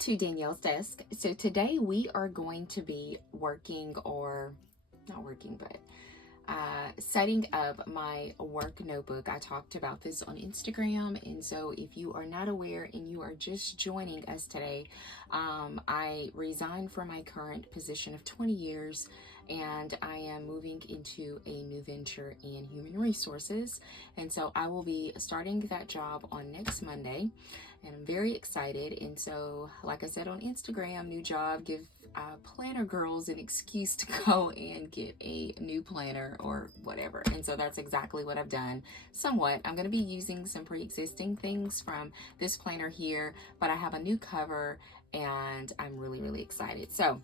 to Danielle's Desk. So today we are going to be working, or not working, but setting up my work notebook. I talked about this on Instagram, and so if you are not aware and you are just joining us today, I resigned from my current position of 20 years, and I am moving into a new venture in human resources. And so I will be starting that job on next Monday, and I'm very excited. And so, like I said on Instagram, new job, give planner girls an excuse to go and get a new planner or whatever. And so that's exactly what I've done. Somewhat, I'm going to be using some pre-existing things from this planner here, but I have a new cover and I'm really excited. So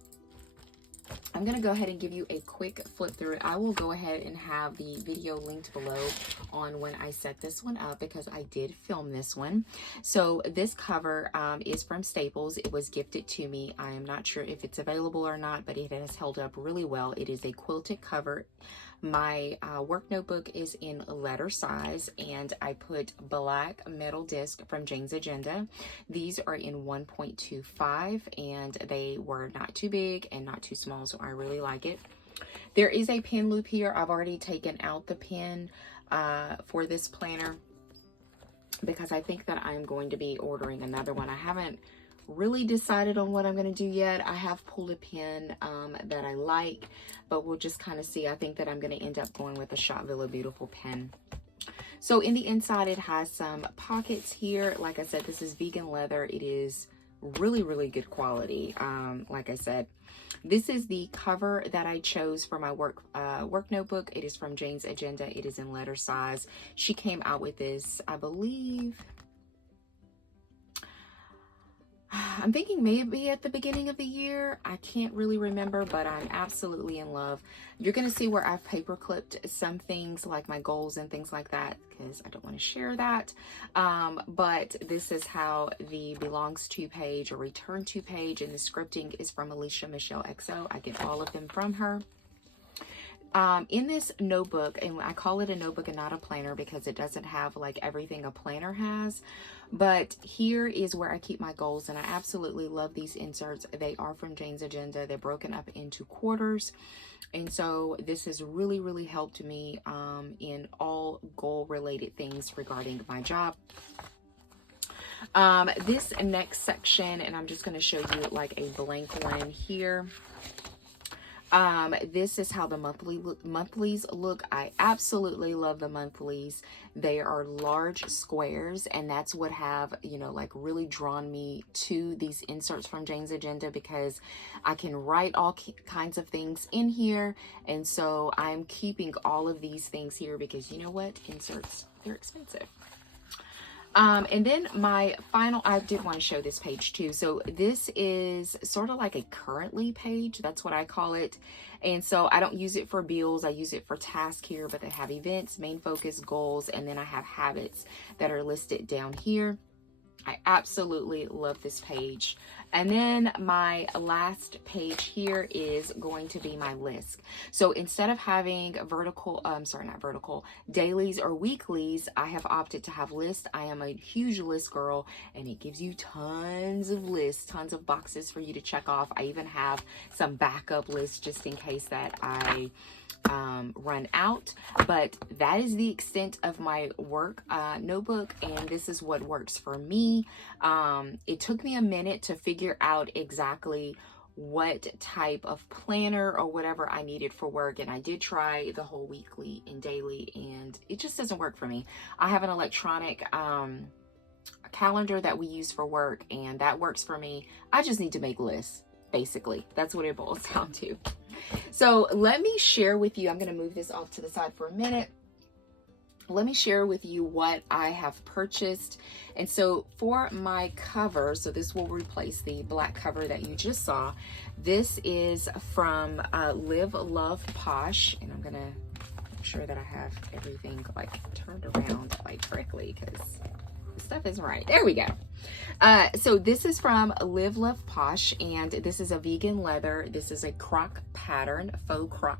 I'm going to go ahead and give you a quick flip through it. I will go ahead and have the video linked below on when I set this one up, because I did film this one. So this cover is from Staples. It was gifted to me. I am not sure if it's available or not, but it has held up really well. It is a quilted cover. My work notebook is in letter size, and I put black metal disc from Jane's Agenda. These are in 1.25, and they were not too big and not too small, so I really like it. There is a pin loop here. I've already taken out the pin for this planner because I think that I'm going to be ordering another one. I haven't really decided on what I'm going to do yet. I have pulled a pin that I like, but we'll just kind of see. I think that I'm going to end up going with a Shop Villa Beautiful pen. So in the inside, it has some pockets here. Like I said, this is vegan leather. It is really good quality. Like I said, this is the cover that I chose for my work notebook. It is from Jane's Agenda. It is in letter size. She came out with this, I believe, I'm thinking maybe at the beginning of the year. I can't really remember, but I'm absolutely in love. You're going to see where I've paper clipped some things like my goals and things like that, because I don't want to share that. But this is how the belongs to page or return to page, and the scripting is from Alicia Michelle XO. I get all of them from her. In this notebook, and I call it a notebook and not a planner because it doesn't have like everything a planner has, but here is where I keep my goals, and I absolutely love these inserts. They are from Jane's Agenda. They're broken up into quarters, and so this has really helped me in all goal related things regarding my job. This next section, and I'm just going to show you like a blank one here. This is how the monthlies look. I absolutely love the monthlies. They are large squares, and that's what have, you know, like really drawn me to these inserts from Jane's Agenda, because I can write all kinds of things in here. And so I'm keeping all of these things here because, you know what, inserts, they're expensive. And then my final, I did want to show this page too. So this is sort of like a currently page. That's what I call it. And so I don't use it for bills. I use it for tasks here, but they have events, main focus, goals, and then I have habits that are listed down here. I absolutely love this page. And then my last page here is going to be my list. So instead of having dailies or weeklies, I have opted to have lists. I am a huge list girl, and it gives you tons of lists, tons of boxes for you to check off. I even have some backup lists just in case that I run out. But that is the extent of my work notebook, and this is what works for me. It took me a minute to figure out exactly what type of planner or whatever I needed for work, and I did try the whole weekly and daily, and it just doesn't work for me. I have an electronic calendar that we use for work, and that works for me. I just need to make lists. Basically, that's what it boils down to. So let me share with you, I'm going to move this off to the side for a minute. Let me share with you what I have purchased. And so for my cover, so this will replace the black cover that you just saw. This is from Live Love Posh, and I'm going to make sure that I have everything like turned around like correctly, because the stuff isn't right. There we go. So this is from Live Love Posh, and this is a vegan leather. This is a croc pattern, faux croc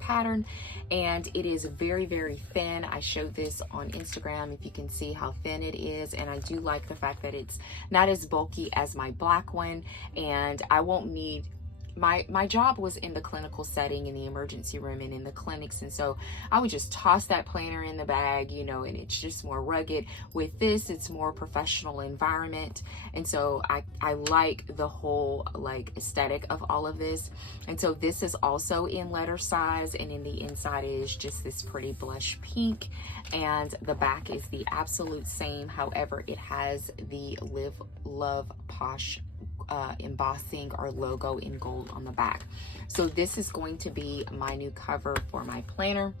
pattern, and it is very, very thin. I showed this on Instagram if you can see how thin it is, and I do like the fact that it's not as bulky as my black one, and I won't need my job was in the clinical setting, in the emergency room and in the clinics, and so I would just toss that planner in the bag, you know, and it's just more rugged. With this, it's more professional environment, and so I like the whole like aesthetic of all of this. And so this is also in letter size, and in the inside is just this pretty blush pink, and the back is the absolute same. However, it has the Live Love Posh embossing or logo in gold on the back. So this is going to be my new cover for my planner.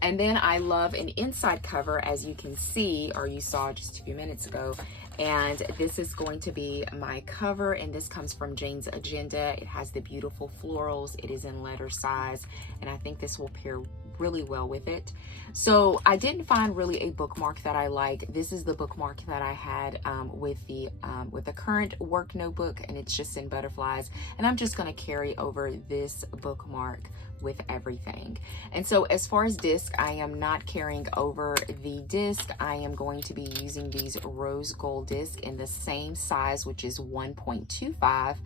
And then I love an inside cover, as you can see, or you saw just a few minutes ago. And this is going to be my cover, and this comes from Jane's Agenda. It has the beautiful florals. It is in letter size, and I think this will pair really well with it. So I didn't find really a bookmark that I like. This is the bookmark that I had with the current work notebook, and it's just in butterflies, and I'm just going to carry over this bookmark with everything. And so as far as disc, I am not carrying over the disc. I am going to be using these rose gold disc in the same size, which is 1.25,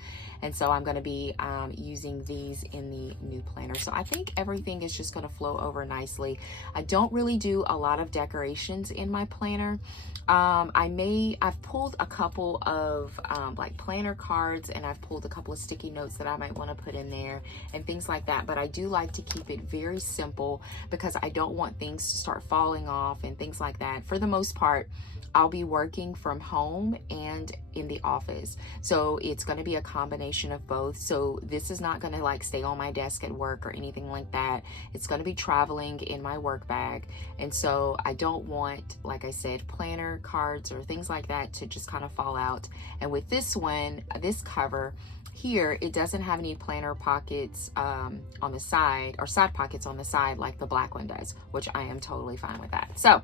and so I'm going to be using these in the new planner. So I think everything is just going to flow over nicely. I don't really do a lot of decorations in my planner. I've pulled a couple of like planner cards, and I've pulled a couple of sticky notes that I might want to put in there and things like that, but I do like to keep it very simple because I don't want things to start falling off and things like that. For the most part, I'll be working from home and in the office, so it's going to be a combination of both. So this is not going to like stay on my desk at work or anything like that. It's going to be traveling in my work bag, and so I don't want, like I said, planner cards or things like that to just kind of fall out. And with this one, this cover here, it doesn't have any planner pockets on the side, or side pockets on the side like the black one does, which I am totally fine with that. So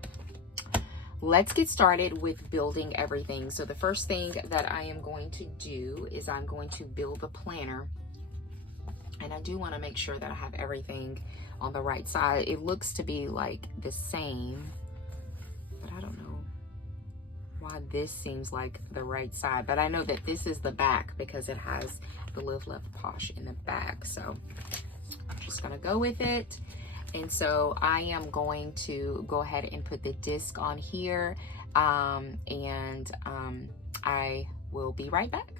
let's get started with building everything. So the first thing that I am going to do is I'm going to build the planner, and I do want to make sure that I have everything on the right side. It looks to be like the same, but I don't know why this seems like the right side, but I know that this is the back because it has the Live Love Posh in the back. So I'm just gonna go with it. And so I am going to go ahead and put the disc on here, and I will be right back.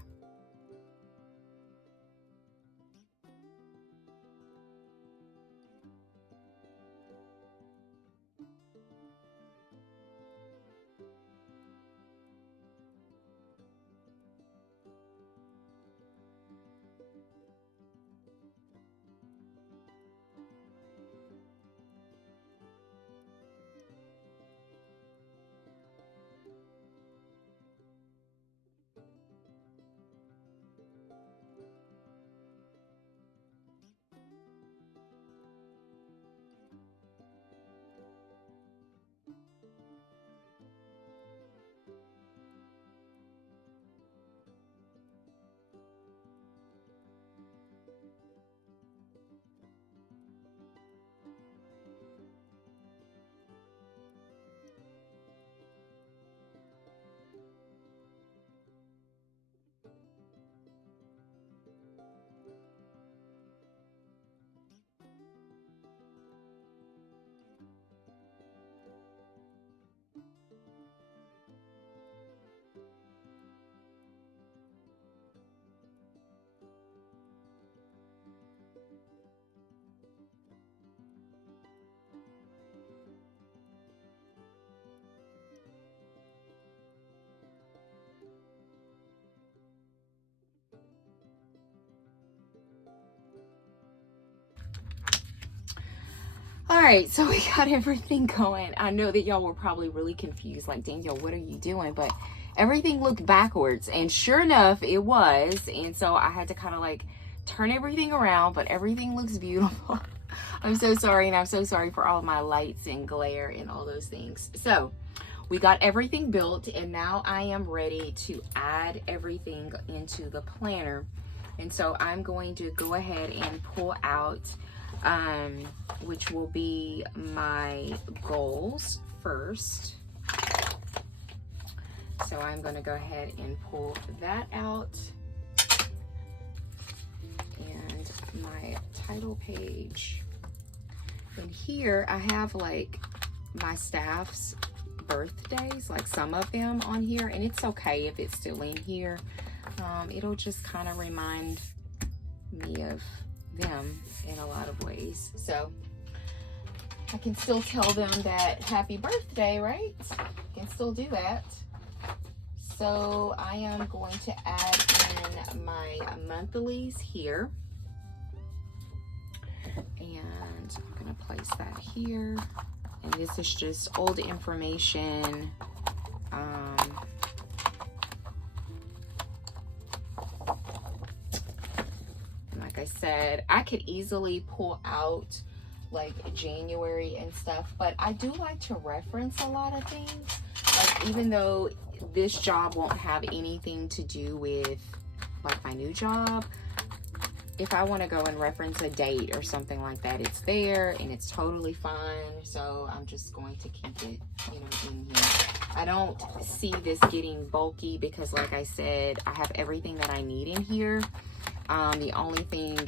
All right, so we got everything going. I know that y'all were probably really confused, like, Danielle, what are you doing? But everything looked backwards, and sure enough, it was. And so I had to kind of like turn everything around, but everything looks beautiful. I'm so sorry, and I'm so sorry for all my lights and glare and all those things. So we got everything built, and now I am ready to add everything into the planner. And so I'm going to go ahead and pull out which will be my goals first. So I'm going to go ahead and pull that out, and my title page. And here I have like my staff's birthdays, like some of them on here, and it's okay if it's still in here. It'll just kind of remind me of them in a lot of ways. So I can still tell them that happy birthday, right? I can still do that. So I am going to add in my monthlies here. And I'm going to place that here. And this is just old information. Like I said, I could easily pull out like January and stuff, but I do like to reference a lot of things. Like, even though this job won't have anything to do with like my new job, if I want to go and reference a date or something like that, it's there and it's totally fine. So I'm just going to keep it, you know, in here. I don't see this getting bulky because, like I said, I have everything that I need in here. The only thing,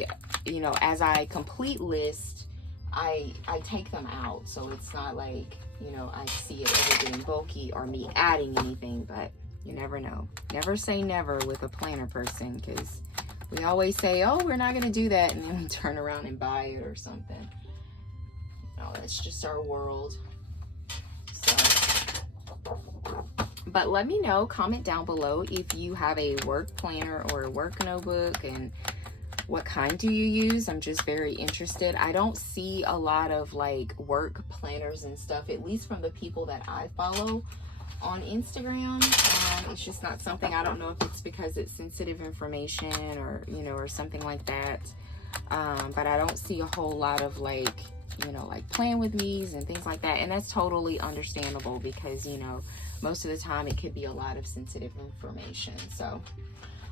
you know, as I complete list, I take them out. So it's not like, you know, I see it ever getting bulky or me adding anything, but you never know. Never say never with a planner person, because we always say, oh, we're not going to do that, and then we turn around and buy it or something. No, that's just our world. So, but let me know, comment down below if you have a work planner or a work notebook, and what kind do you use? I'm just very interested. I don't see a lot of like work planners and stuff, at least from the people that I follow on Instagram. It's just not something. I don't know if it's because it's sensitive information or, you know, or something like that. But I don't see a whole lot of like, you know, like plan with me's and things like that. And that's totally understandable because, you know, most of the time it could be a lot of sensitive information. So,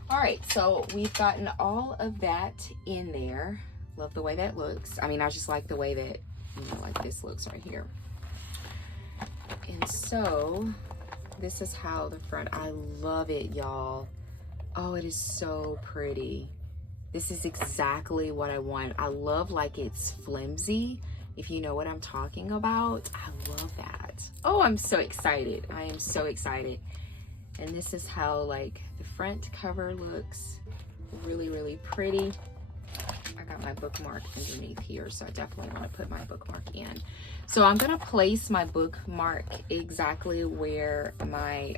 all right, so we've gotten all of that in there. Love the way that looks. I mean, I just like the way that, you know, like this looks right here. And so this is how the front, I love it, y'all. Oh, it is so pretty. This is exactly what I want. I love like it's flimsy, if you know what I'm talking about. I love that. Oh, I'm so excited. I am so excited. And this is how like the front cover looks. Really, really pretty. I got my bookmark underneath here, so I definitely want to put my bookmark in. So I'm going to place my bookmark exactly where my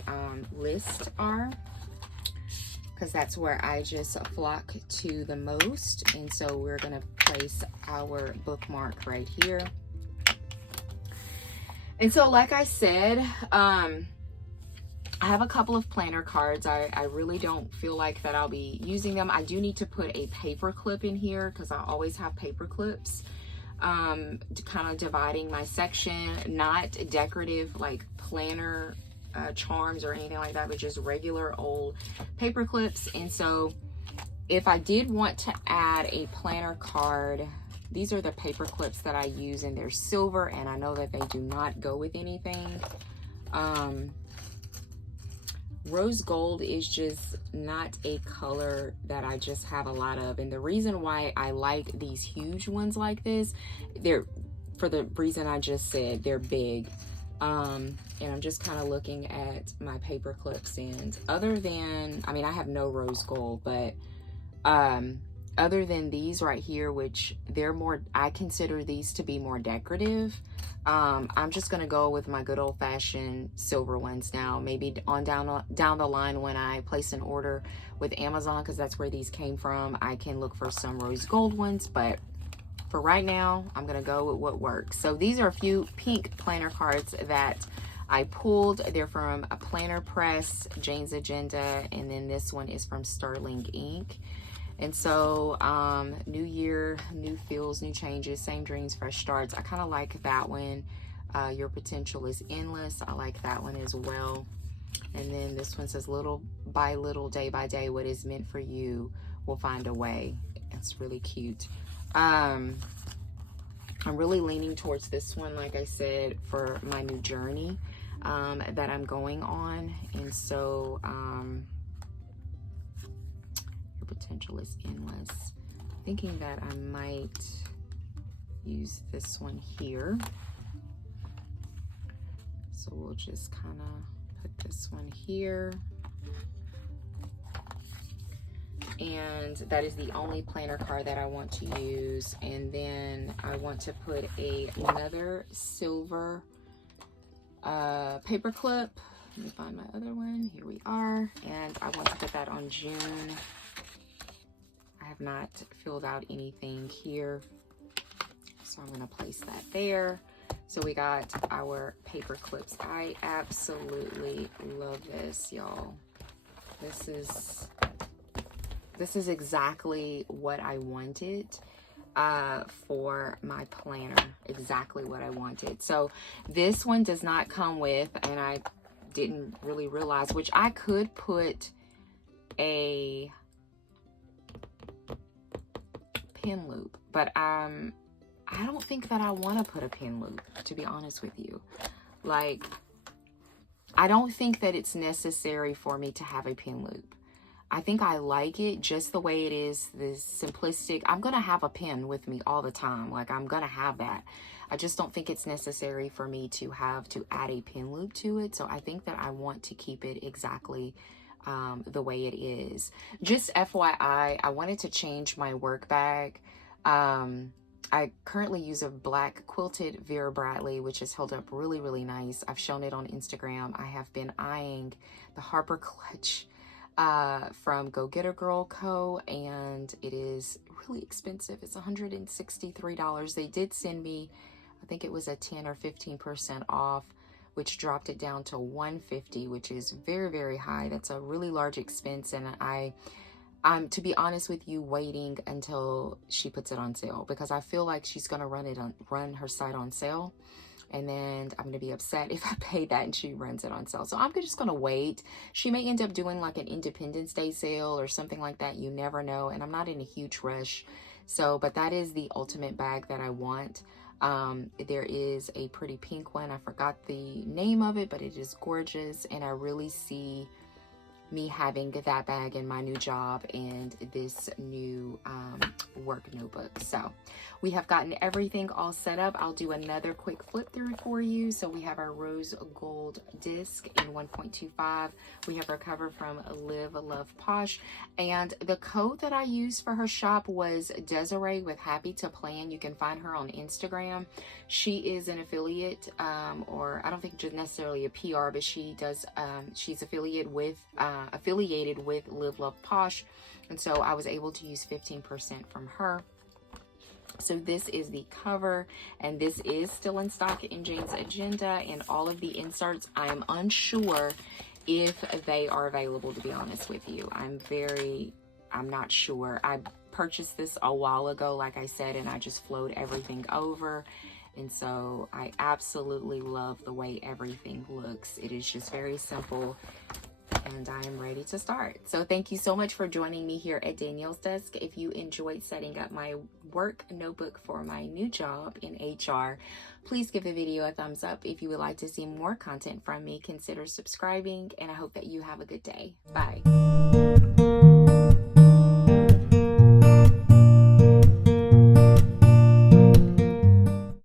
lists are, because that's where I just flock to the most. And so we're going to place our bookmark right here. And so, like I said, I have a couple of planner cards. I really don't feel like that I'll be using them. I do need to put a paper clip in here because I always have paper clips, kind of dividing my section, not decorative like planner charms or anything like that, but just regular old paper clips. And so if I did want to add a planner card, these are the paper clips that I use, and they're silver, and I know that they do not go with anything. Rose gold is just not a color that I just have a lot of. And the reason why I like these huge ones like this, they're for the reason I just said, they're big. And I'm just kind of looking at my paper clips, and other than, I mean, I have no rose gold, but other than these right here, which they're more, I consider these to be more decorative. I'm just gonna go with my good old-fashioned silver ones now. Maybe on down the line when I place an order with Amazon, because that's where these came from, I can look for some rose gold ones. But for right now, I'm gonna go with what works. So these are a few pink planner cards that I pulled. They're from a Planner Press, Jane's Agenda, and then this one is from Sterling Ink. And so, new year, new feels, new changes, same dreams, fresh starts. I kind of like that one. Your potential is endless. I like that one as well. And then this one says, little by little, day by day, what is meant for you will find a way. It's really cute. I'm really leaning towards this one, like I said, for my new journey that I'm going on. And so your potential is endless. Thinking that I might use this one here. So we'll just kind of put this one here. And that is the only planner card that I want to use. And then I want to put another silver paper clip. Let me find my other one. Here we are. And I want to put that on June. I have not filled out anything here, so I'm going to place that there. So we got our paper clips. I absolutely love this, y'all. This is exactly what I wanted for my planner. Exactly what I wanted. So this one does not come with, and I didn't really realize, which I could put a pin loop, but I don't think that I want to put a pin loop, to be honest with you. Like, I don't think that it's necessary for me to have a pin loop. I think I like it just the way it is, this simplistic. I'm going to have a pin with me all the time. Like, I'm going to have that. I just don't think it's necessary for me to have to add a pin loop to it. So I think that I want to keep it exactly the way it is. Just FYI, I wanted to change my work bag. I currently use a black quilted Vera Bradley, which has held up really, really nice. I've shown it on Instagram. I have been eyeing the Harper Clutch from Go Getter Girl Co. And it is really expensive. It's $163. They did send me, I think it was a 10 or 15% off, which dropped it down to $150, which is very, very high. That's a really large expense. And I'm, to be honest with you, waiting until she puts it on sale, because I feel like she's going to run her site on sale. And then I'm going to be upset if I pay that and she runs it on sale. So I'm just going to wait. She may end up doing like an Independence Day sale or something like that. You never know. And I'm not in a huge rush. So, but that is the ultimate bag that I want. There is a pretty pink one. I forgot the name of it, but it is gorgeous. And I really see me having that bag in my new job and this new work notebook. So we have gotten everything all set up. I'll do another quick flip through for you. So we have our rose gold disc in 1.25. We have our cover from Live Love Posh, and the code that I used for her shop was Desiree with Happy to Plan. You can find her on Instagram. She is an affiliate, or I don't think just necessarily a PR, but she does, she's affiliated with Live Love Posh. And so I was able to use 15% from her. So this is the cover, and this is still in stock in Jane's Agenda, and all of the inserts, I'm unsure if they are available, to be honest with you. I'm not sure. I purchased this a while ago, like I said, and I just flowed everything over. And so I absolutely love the way everything looks. It is just very simple, and I am ready to start. So thank you so much for joining me here at Danielle's Desk. If you enjoyed setting up my work notebook for my new job in HR, please give the video a thumbs up. If you would like to see more content from me, consider subscribing, and I hope that you have a good day. Bye.